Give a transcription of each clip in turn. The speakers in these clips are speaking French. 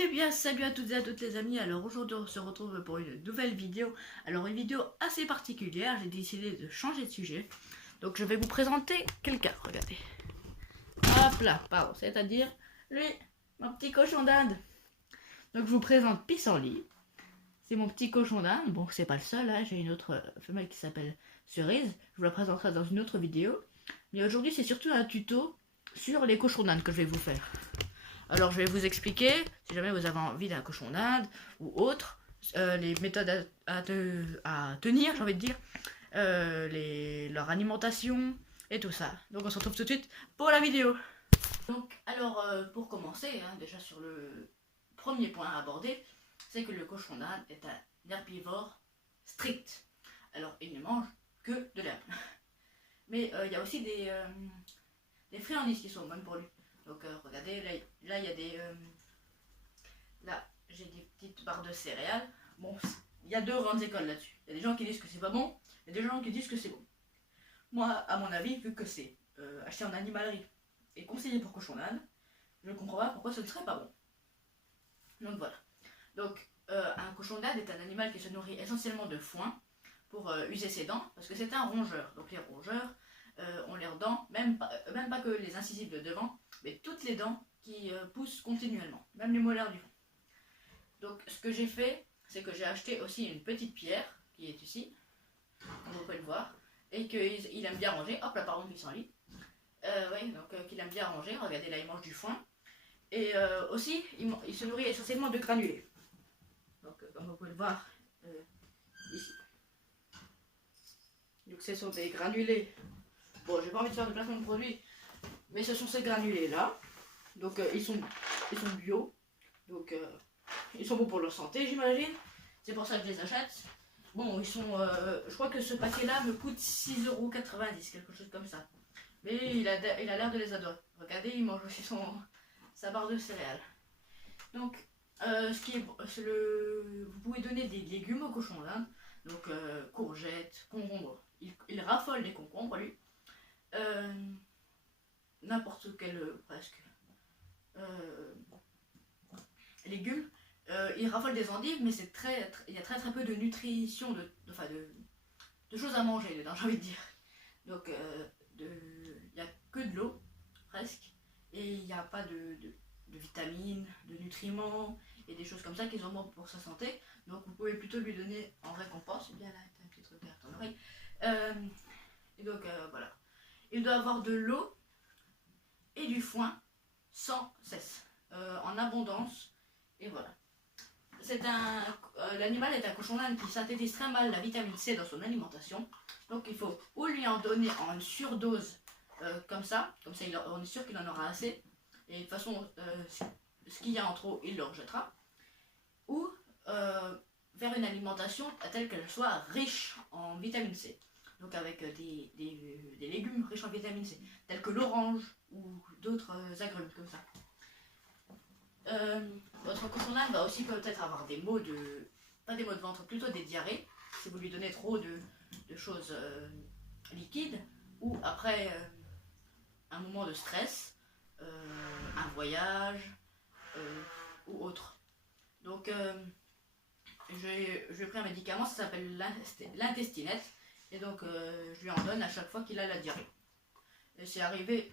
Eh bien salut à toutes et à toutes les amis, alors aujourd'hui on se retrouve pour une nouvelle vidéo. Alors une vidéo assez particulière, j'ai décidé de changer de sujet. Donc je vais vous présenter quelqu'un, regardez. Hop là, pardon, c'est-à-dire lui, mon petit cochon d'Inde. Donc je vous présente Pissenlit. C'est mon petit cochon d'Inde, bon c'est pas le seul, hein. J'ai une autre femelle qui s'appelle Cerise. Je vous la présenterai dans une autre vidéo. Mais aujourd'hui c'est surtout un tuto sur les cochons d'Inde que je vais vous faire. Alors je vais vous expliquer, si jamais vous avez envie d'un cochon d'Inde ou autre, les méthodes à tenir, j'ai envie de dire, leur alimentation et tout ça. Donc on se retrouve tout de suite pour la vidéo. Donc alors pour commencer, hein, déjà sur le premier point à aborder, c'est que le cochon d'Inde est un herbivore strict. Alors il ne mange que de l'herbe. Mais il y a aussi des friandises qui sont bonnes pour lui. Donc regardez, là il y a des... là j'ai des petites barres de céréales. Bon, il y a deux grandes écoles là-dessus. Il y a des gens qui disent que c'est pas bon, et des gens qui disent que c'est bon. Moi, à mon avis, vu que c'est acheté en animalerie et conseillé pour cochon d'Inde, je ne comprends pas pourquoi ce ne serait pas bon. Donc voilà. Donc un cochon d'Inde est un animal qui se nourrit essentiellement de foin pour user ses dents, parce que c'est un rongeur. Donc les rongeurs ont leurs dents, même pas que les incisives de devant, mais toutes les dents qui poussent continuellement, même les molaires du fond. Donc ce que j'ai fait, c'est que j'ai acheté aussi une petite pierre, qui est ici, comme vous pouvez le voir, et qu'il aime bien ranger. Hop là, pardon, Pissenlit. Oui, donc qu'il aime bien ranger. Regardez, là il mange du foin. Et aussi, il se nourrit essentiellement de granulés. Donc comme vous pouvez le voir ici. Donc ce sont des granulés. Bon, j'ai pas envie de faire de placement de produit, mais ce sont ces granulés là. Donc ils sont bio. Donc ils sont bons pour leur santé, j'imagine. C'est pour ça que je les achète. Bon, ils sont... je crois que ce paquet-là me coûte 6,90 €, quelque chose comme ça. Mais il a l'air de les adorer. Regardez, il mange aussi sa barre de céréales. Donc, vous pouvez donner des légumes au cochon d'Inde. Donc, courgettes, concombres. Il raffole des concombres, lui. N'importe quel, presque, légumes. Il raffole des endives, mais il y a très peu de nutrition, de choses à manger dedans, j'ai envie de dire. Donc il n'y a que de l'eau, presque, et il n'y a pas de vitamines, de nutriments, et des choses comme ça qui sont bonnes pour sa santé. Donc vous pouvez plutôt lui donner en récompense, bien là, un petit truc à ton oreille. Et donc voilà. Il doit avoir de l'eau et du foin sans cesse, en abondance, et voilà. L'animal est un cochon d'Inde qui synthétise très mal la vitamine C dans son alimentation. Donc il faut ou lui en donner en surdose, comme ça on est sûr qu'il en aura assez. Et de toute façon, ce qu'il y a en trop, il le rejettera. Ou faire une alimentation telle qu'elle soit riche en vitamine C. Donc avec des légumes riches en vitamine C, tels que l'orange ou d'autres agrumes comme ça. Votre cochon d'Inde va aussi peut-être avoir des maux pas des maux de ventre, plutôt des diarrhées, si vous lui donnez trop de choses liquides, ou après un moment de stress, un voyage, ou autre. Donc je lui ai pris un médicament, ça s'appelle l'intestinette, et donc je lui en donne à chaque fois qu'il a la diarrhée. Et c'est arrivé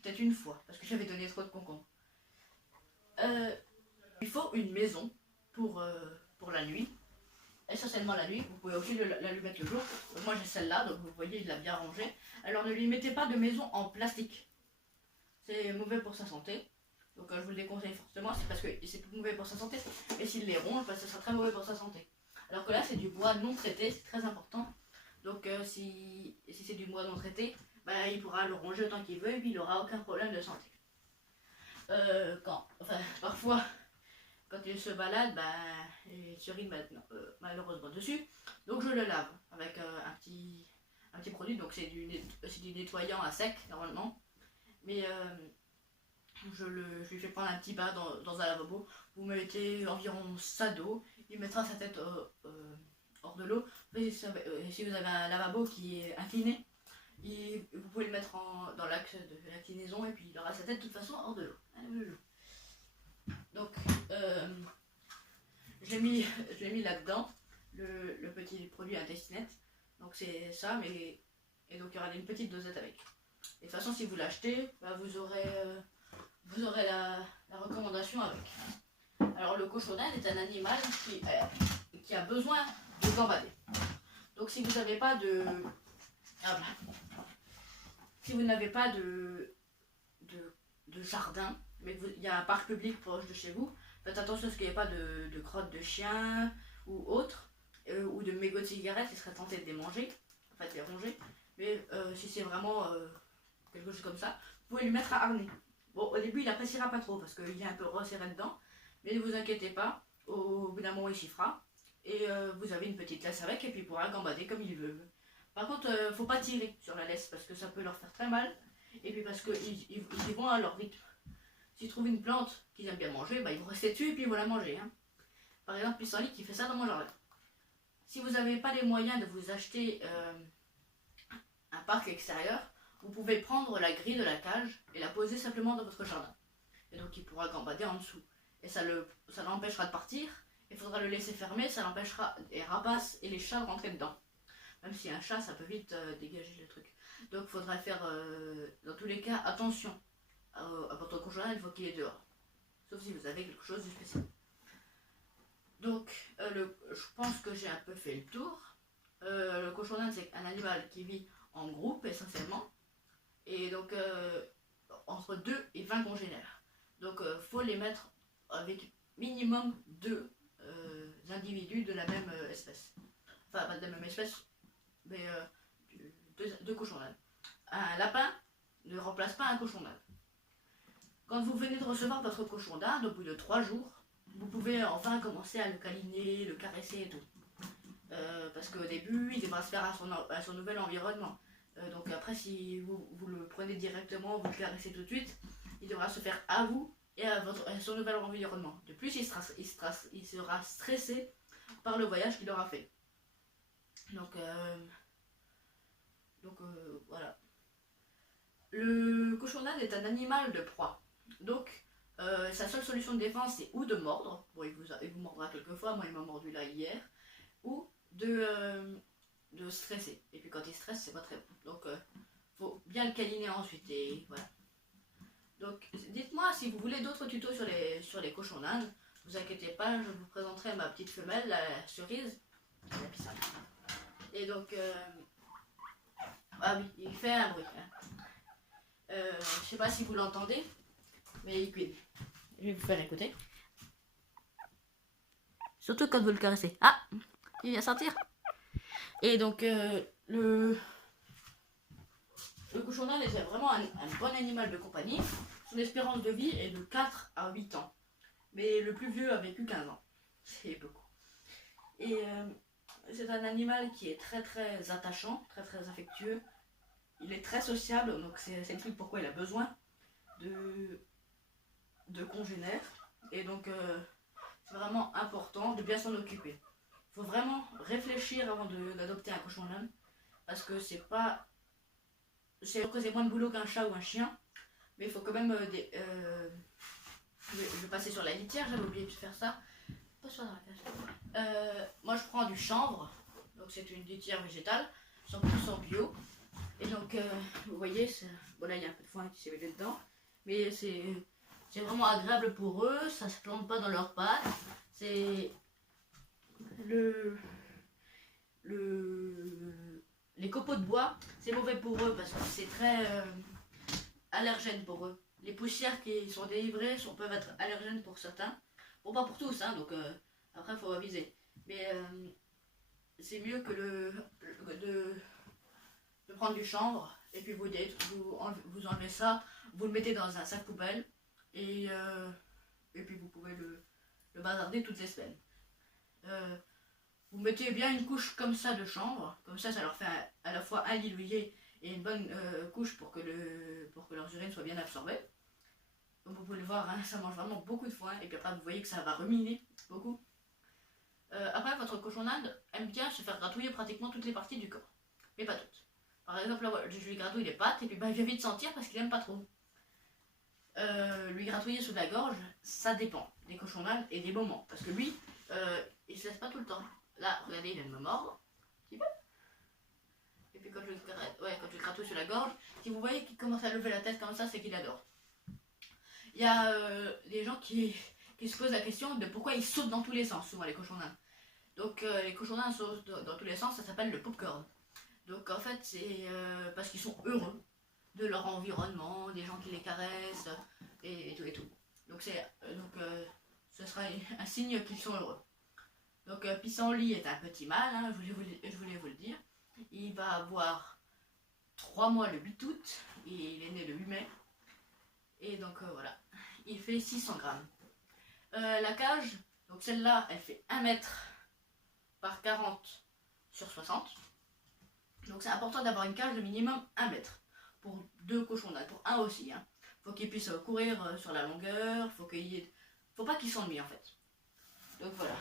peut-être une fois, parce que j'avais donné trop de concombres. Il faut une maison pour la nuit, essentiellement la nuit. Vous pouvez aussi la lui mettre le jour. Donc moi j'ai celle-là, donc vous voyez il l'a bien rangée. Alors ne lui mettez pas de maison en plastique, c'est mauvais pour sa santé. Donc je vous le déconseille fortement, c'est parce que c'est mauvais pour sa santé, et s'il les ronge, ce sera très mauvais pour sa santé. Alors que là c'est du bois non traité, c'est très important. Donc si c'est du bois non traité, il pourra le ronger autant qu'il veut, et puis il n'aura aucun problème de santé. Parfois, quand il se balade, il se rit malheureusement dessus. Donc je le lave avec un petit produit. Donc c'est du nettoyant à sec normalement. Mais je lui fais prendre un petit bain dans un lavabo. Vous mettez environ ça d'eau. Il mettra sa tête hors de l'eau. Si vous avez un lavabo qui est incliné, vous pouvez le mettre dans l'axe de l'inclinaison, et puis il aura sa tête de toute façon hors de l'eau. Donc je l'ai mis là-dedans, le petit produit intestinette. Donc c'est ça, mais et donc il y aura une petite dosette avec. Et de toute façon, si vous l'achetez, bah, vous aurez la recommandation avec. Alors le cochon d'Inde est un animal qui a besoin de gambader. Donc si vous n'avez pas de... Ah bah. Si vous n'avez pas de jardin, mais il y a un parc public proche de chez vous, faites attention à ce qu'il n'y ait pas de crottes de chien ou autre, ou de mégots de cigarettes qui seraient tentés de les manger, enfin de les ronger. Mais si c'est vraiment quelque chose comme ça, vous pouvez lui mettre à harnais. Bon, au début il appréciera pas trop parce qu'il est un peu resserré dedans, mais ne vous inquiétez pas, au bout d'un moment il s'y fera. Et vous avez une petite laisse avec et puis il pourra gambader comme il veut. Par contre, faut pas tirer sur la laisse parce que ça peut leur faire très mal. Et puis parce qu'ils ils vont à leur rythme. S'ils trouvent une plante qu'ils aiment bien manger, bah, ils vont rester dessus et puis ils vont la manger. Hein. Par exemple, Pissenlit qui fait ça dans mon jardin. Si vous n'avez pas les moyens de vous acheter un parc extérieur, vous pouvez prendre la grille de la cage et la poser simplement dans votre jardin. Et donc il pourra gambader en dessous. Et ça l'empêchera de partir. Il faudra le laisser fermer, ça l'empêchera les rapaces et les chats de rentrer dedans. Même si un chat, ça peut vite dégager le truc. Donc il faudra faire, dans tous les cas, attention à votre cochon d'Inde une fois qu'il est dehors. Sauf si vous avez quelque chose de spécial. Donc, je pense que j'ai un peu fait le tour. Le cochon d'Inde, c'est un animal qui vit en groupe essentiellement. Et donc, entre 2 et 20 congénères. Donc, faut les mettre avec minimum 2 individus de la même espèce. Enfin, pas de la même espèce, mais deux cochons d'Inde. Un lapin ne remplace pas un cochon d'Inde. Quand vous venez de recevoir votre cochon d'Inde, au bout de 3 jours, vous pouvez enfin commencer à le câliner, le caresser et tout. Parce qu'au début, il devra se faire à son nouvel environnement. Donc après, si vous le prenez directement, vous le caressez tout de suite, il devra se faire à vous et à son nouvel environnement. De plus, il sera stressé par le voyage qu'il aura fait. Donc voilà. Le cochon d'Inde est un animal de proie. Donc sa seule solution de défense, c'est ou de mordre, bon il vous mordra quelquefois, moi il m'a mordu là hier, ou de stresser. Et puis quand il stresse, c'est pas très bon. Donc faut bien le câliner ensuite et voilà. Donc dites-moi si vous voulez d'autres tutos sur les cochons d'Inde. Ne vous inquiétez pas, je vous présenterai ma petite femelle, la cerise, la pissenlit. Et donc ah oui, il fait un bruit. Hein. Je sais pas si vous l'entendez, mais il cuit. Je vais vous faire écouter. Surtout quand vous le caressez. Ah, il vient sortir. Et donc le cochon d'Inde est vraiment un bon animal de compagnie. Son espérance de vie est de 4 à 8 ans. Mais le plus vieux a vécu 15 ans. C'est beaucoup. Et c'est un animal qui est très très attachant, très très affectueux. Il est très sociable, donc c'est le truc pourquoi il a besoin de congénères. Et donc c'est vraiment important de bien s'en occuper. Il faut vraiment réfléchir avant d'adopter un cochon d'Inde. Parce que c'est moins de boulot qu'un chat ou un chien. Mais il faut quand même je vais passer sur la litière, j'avais oublié de faire ça. Moi je prends du chanvre, donc c'est une litière végétale, 100% bio. Et donc vous voyez, bon là il y a un peu de foin qui s'est mêlé dedans, mais c'est vraiment agréable pour eux, ça se plante pas dans leurs pattes. C'est les copeaux de bois, c'est mauvais pour eux parce que c'est très allergène pour eux. Les poussières qui sont délivrées peuvent être allergènes pour certains. Bon, pas pour tous, hein, donc après il faut aviser. Mais c'est mieux que de prendre du chanvre et puis vous enlevez ça, vous le mettez dans un sac poubelle et puis vous pouvez le bazarder toutes les semaines. Vous mettez bien une couche comme ça de chanvre, comme ça leur fait à la fois un lit douillet et une bonne couche pour que leurs urines soient bien absorbées. Donc vous pouvez le voir, hein, ça mange vraiment beaucoup de foin et puis après vous voyez que ça va ruminer beaucoup. Après votre cochon d'Inde aime bien se faire gratouiller pratiquement toutes les parties du corps, mais pas toutes. Par exemple là je lui gratouille les pattes et puis il vient vite sentir parce qu'il aime pas trop. Lui gratouiller sous la gorge, ça dépend. des cochons d'Inde et des moments. Parce que lui, il se laisse pas tout le temps. Là, regardez, il vient de me mordre. Tu vois. Et puis quand je gratouille sur la gorge, si vous voyez qu'il commence à lever la tête comme ça, c'est qu'il adore. Il y a des gens qui se posent la question de pourquoi ils sautent dans tous les sens, souvent les cochons d'Inde. Donc les cochons d'Inde sautent dans tous les sens, ça s'appelle le popcorn. Donc en fait, c'est parce qu'ils sont heureux de leur environnement, des gens qui les caressent, et tout et tout. Donc ce sera un signe qu'ils sont heureux. Donc Pissenlit est un petit mâle, hein, je voulais vous le dire. Il va avoir 3 mois le 8 août, et il est né le 8 mai. Et donc voilà, il fait 600 grammes. La cage, donc celle-là, elle fait 1 mètre par 40 sur 60. Donc c'est important d'avoir une cage de minimum 1 mètre pour 2 cochons d'Inde, pour un aussi. Hein. Faut qu'ils puissent courir sur la longueur, faut pas qu'ils s'ennuient en fait. Donc voilà.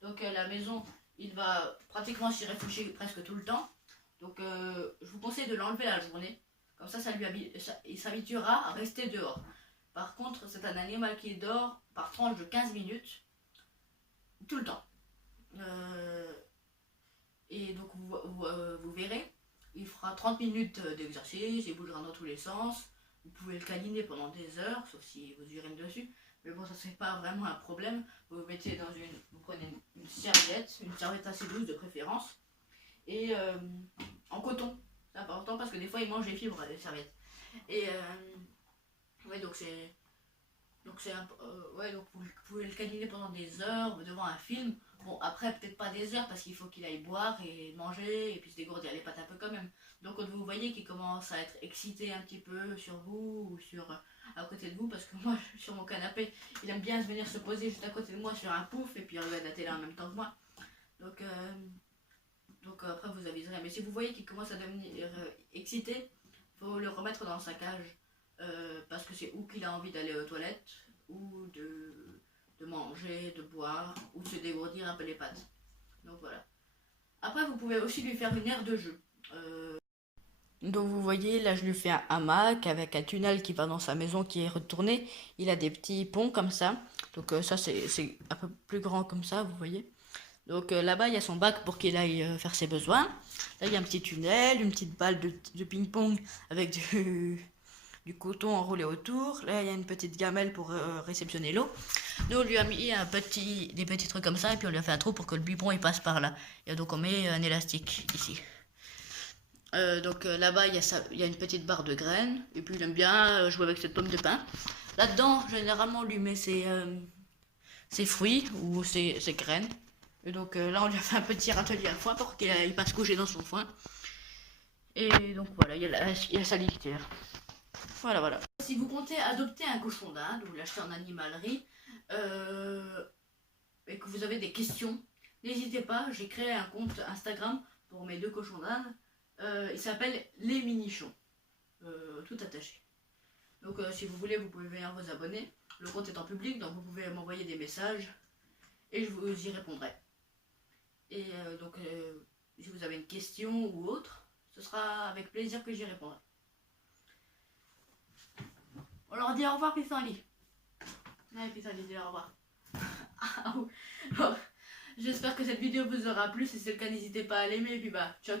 Donc la maison, il va pratiquement s'y réfugier presque tout le temps. Donc je vous conseille de l'enlever la journée. Comme ça, il s'habituera à rester dehors. Par contre, c'est un animal qui dort par tranche de 15 minutes, tout le temps. Et donc vous verrez, il fera 30 minutes d'exercice, il bougera dans tous les sens. Vous pouvez le câliner pendant des heures, sauf si vous urinez dessus. Mais bon, ça c'est pas vraiment un problème. Vous mettez vous prenez une serviette assez douce de préférence, et en coton. C'est important parce que des fois il mange les fibres des serviettes. Et ouais, donc vous pouvez le câliner pendant des heures devant un film. Bon, après peut-être pas des heures parce qu'il faut qu'il aille boire et manger et puis se dégourdir les pattes un peu quand même. Donc quand vous voyez qu'il commence à être excité un petit peu sur vous ou à côté de vous, parce que moi sur mon canapé, il aime bien venir se poser juste à côté de moi sur un pouf et puis il regarde la télé en même temps que moi. Donc après vous aviserez. Mais si vous voyez qu'il commence à devenir excité, faut le remettre dans sa cage. Parce que c'est où qu'il a envie d'aller aux toilettes, ou de manger, de boire, ou de se dégourdir un peu les pattes. Donc voilà. Après vous pouvez aussi lui faire une aire de jeu. Donc vous voyez, là je lui fais un hamac avec un tunnel qui va dans sa maison qui est retourné. Il a des petits ponts comme ça. Donc ça c'est un peu plus grand comme ça, vous voyez. Donc là-bas il y a son bac pour qu'il aille faire ses besoins. Là il y a un petit tunnel, une petite balle de ping-pong avec du coton enroulé autour. Là il y a une petite gamelle pour réceptionner l'eau. Nous on lui a mis des petits trucs comme ça et puis on lui a fait un trou pour que le biberon il passe par là. Et donc on met un élastique ici. Donc là-bas il y a une petite barre de graines. Et puis il aime bien jouer avec cette pomme de pin. Là-dedans généralement on lui met ses fruits ou ses graines. Et donc là on lui a fait un petit râtelier à foin pour qu'il passe coucher dans son foin. Et donc voilà, il y a sa litière. Voilà. Si vous comptez adopter un cochon d'Inde ou l'acheter en animalerie et que vous avez des questions, n'hésitez pas, j'ai créé un compte Instagram pour mes 2 cochons d'Inde. Il s'appelle Les Minichons, tout attaché. Donc si vous voulez, vous pouvez venir vous abonner. Le compte est en public, donc vous pouvez m'envoyer des messages et je vous y répondrai. Et donc si vous avez une question ou autre, ce sera avec plaisir que j'y répondrai. On leur dit au revoir, Pissenlit. Allez, Pissenlit, dis au revoir. Bon, j'espère que cette vidéo vous aura plu. Si c'est le cas, n'hésitez pas à l'aimer. Et puis bah, ciao tout le monde.